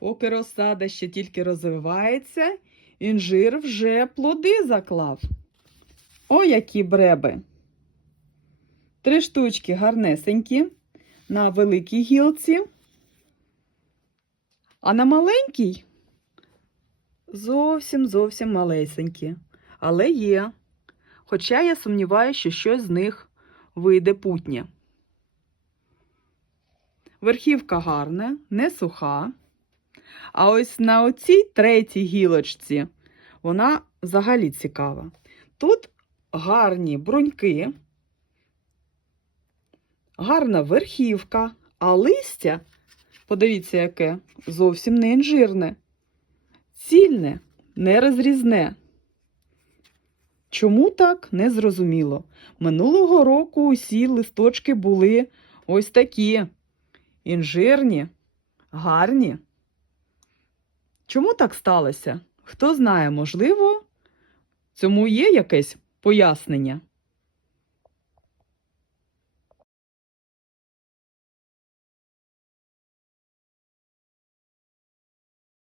Поки розсада ще тільки розвивається, інжир вже плоди заклав. О, які бреби! Три штучки гарнесенькі на великій гілці. А на маленькій зовсім зовсім малесенькі. Але є. Хоча я сумніваюся, що щось з них вийде путнє. Верхівка гарна, не суха. А ось на оцій третій гілочці вона взагалі цікава. Тут гарні бруньки, гарна верхівка, а листя, подивіться, яке, зовсім не інжирне, цільне, нерозрізне. Чому так, не зрозуміло. Минулого року усі листочки були ось такі інжирні, гарні. Чому так сталося? Хто знає, можливо, цьому є якесь пояснення.